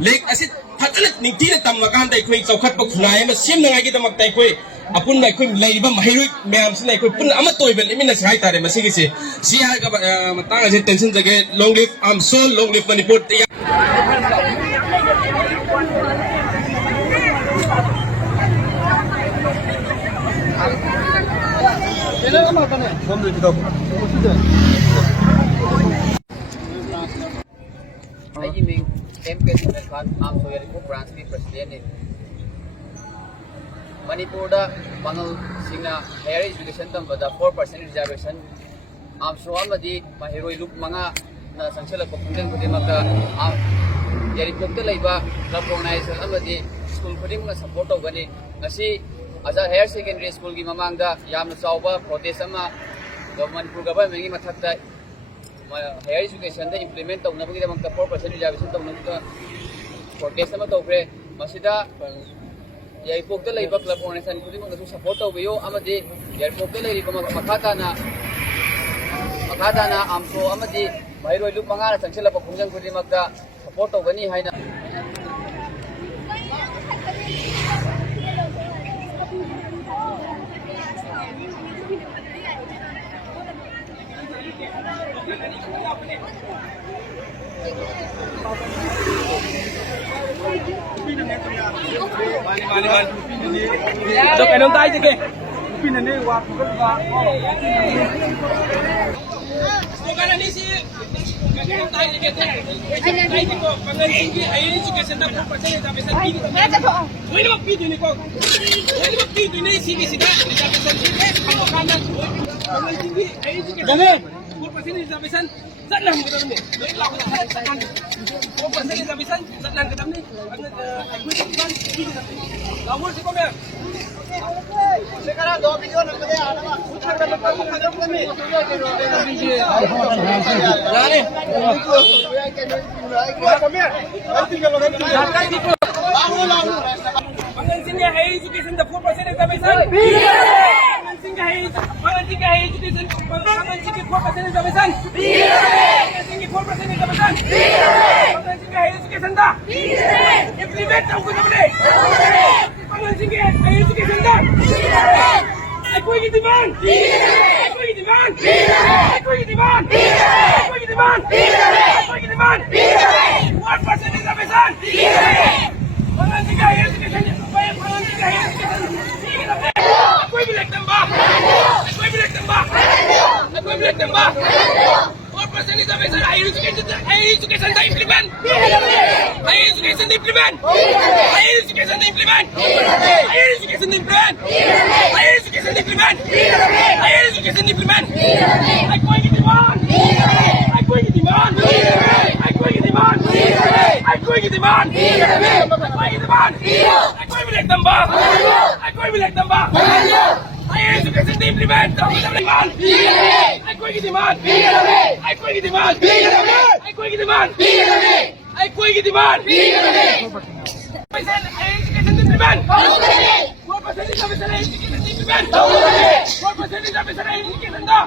lek asit hatalat ningti na tamakan tay koi chawkhat pa khunai ma sim nangai gi tamak tay koi apun mai koi leiba mahirui myam sinai koi pun ama toibel imina sai tare masigi se si ha ga matang ase tension jage long live AMMSO long live Manipur AMMSO Yairipok branch ki president Manipur da Pangal singna higher education tambada 4% reservation AMMSO amadi mahiroi luk manga na sangsela kokungden kudimaka Yairipok da leiba club organizer amadi school kudimna support tawgani ngasi AZAD higher secondary school gi mamangda yamna chawba protest ama Manipur government gi mathakta higher education da implement tawnabagi damakta 4% reservation tawnabga protest ama tawkre masida Yairipok da leiba club organization kudimang nasu support tawbiyu amadi Yairipok da leiba makhatana AMMSO amadi mahiroi luk manga na sangsela pakungjan kudimagda support tawgani haina Dok anong tayo sige? Pinane wa kuga Slogan ni si anong tayo sige? Tayo ko pangalingi Higher Education na 4% sabi sa video. Wala mag video ni ko. Wala mag video ni sige sida sabi sa video. Ano kana? Pangalingi Higher Education. Dami. 4% sabi sa saan lang kita mo? Kung pasal sa bisan, saan lang kita mo? Lawur si Komer. Sekarang 2 video na kaya ana ba? Lani. Pangalingi Higher Education the 4% sabi sa implement tahu kita boleh. Pangalingi Higher Education dah. Aku ingin demand. Aku ingin demand. Aku ingin demand. Aku ingin demand. Aku ingin demand. 1% is abesan. Pangalingi Higher Education supaya pangalingi Higher Education. Aku ingin bilik tambah. Aku ingin bilik tambah. Aku ingin bilik tambah. 4% is abesan. Higher Education dah implement. Higher Education implement. Higher Education implement. Higher Education implement. Higher Education implement. Higher Education implement. Aku ingin demand. Aku ingin demand. Aku ingin demand. Aku ingin demand. Aku ingin demand. Aku ingin bilik tambah. Aku ingin bilik tambah. Higher Education implement. Aku ingin demand. Aku ingin demand. Aku ingin demand. Aku ingin demand. Aku ingin demand. Higher Education implement. 4% is abesan Higher Education implement. 4% is abesan Higher Education dah.